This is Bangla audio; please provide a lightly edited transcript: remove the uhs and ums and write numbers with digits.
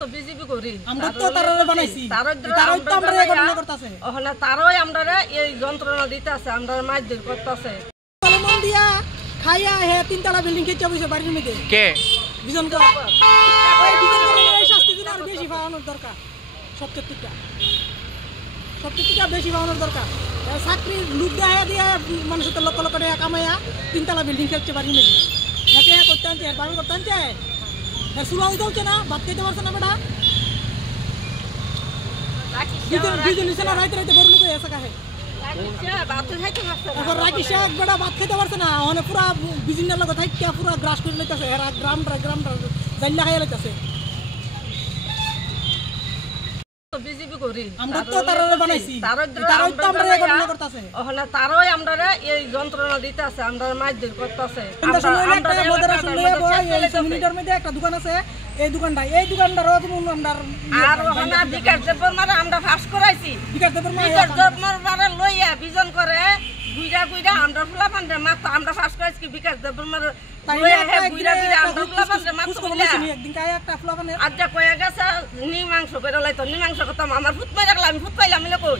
বিজেপি করি আমরা তো তাররে বানাইছি ওখানে তারই আমরা এই যন্ত্রণা দিতেছে আমরা মারধর করতেছে মন দিয়া খাইয়া হে তিনতলা বিল্ডিং কে চাবইছে বাড়ির মধ্যে কে বিজন কর ওই বিজন কর এই শাস্তি দিন আর বেশি পাওয়ানোর দরকার সবচেয়ে বেশি পাওয়ানোর দরকার চাকরির লুক দেয়া দিয়া মানুষের তো লক্ষ লক্ষ টাকা কামাইয়া তিনতলা বিল্ডিং খেলছে বাড়ির মধ্যে এতে করতে আনছে বাড়ি করতে আনছে সুরা হইতে হচ্ছে না ভাত খাইতে পারছে না বেটা দুজন নিচে না রাইতে রাইতে বড় লোক হয়ে এসে কাহে এখন রাখি শেখ বেটা ভাত খাইতে পারছে না ওখানে পুরা বিজিনের লগে থাইকা পুরা গ্রাস করে লইতেছে এরা গ্রামটা জাল্লা খাইয়া লইতেছে বিজেপি করি আমরা তো তাররে বানাইছি তারই তো আমরা এই ঘটনা করতেছে ওখানে তারই আমরা এই যন্ত্রণা দিতেছে আমরা মারধর করতেছে মিনিটের মধ্যে একটা দোকান আছে এই দোকানটারও আর ওখানে বিকাশ দেবর মারা আমরা ফাঁস করাইছি বিকাশ দেবর মারা লইয়া বিজন করে গুইরা গুইরা আমরা ফুলা পান্ডে মাথা আমরা ফাঁস করাইছি বিকাশ দেবর মারা লইয়া হে গুইরা গুইরা আমরা ফুলা পান্ডে মাথা একদিন কায়া একটা ফুলা পান্ডে আজ কয়ে গেছে নিমাংস করে লাইতো নিমাংস কথা আমার ফুট মাই রাখলাম আমি ফুট পাইলাম কই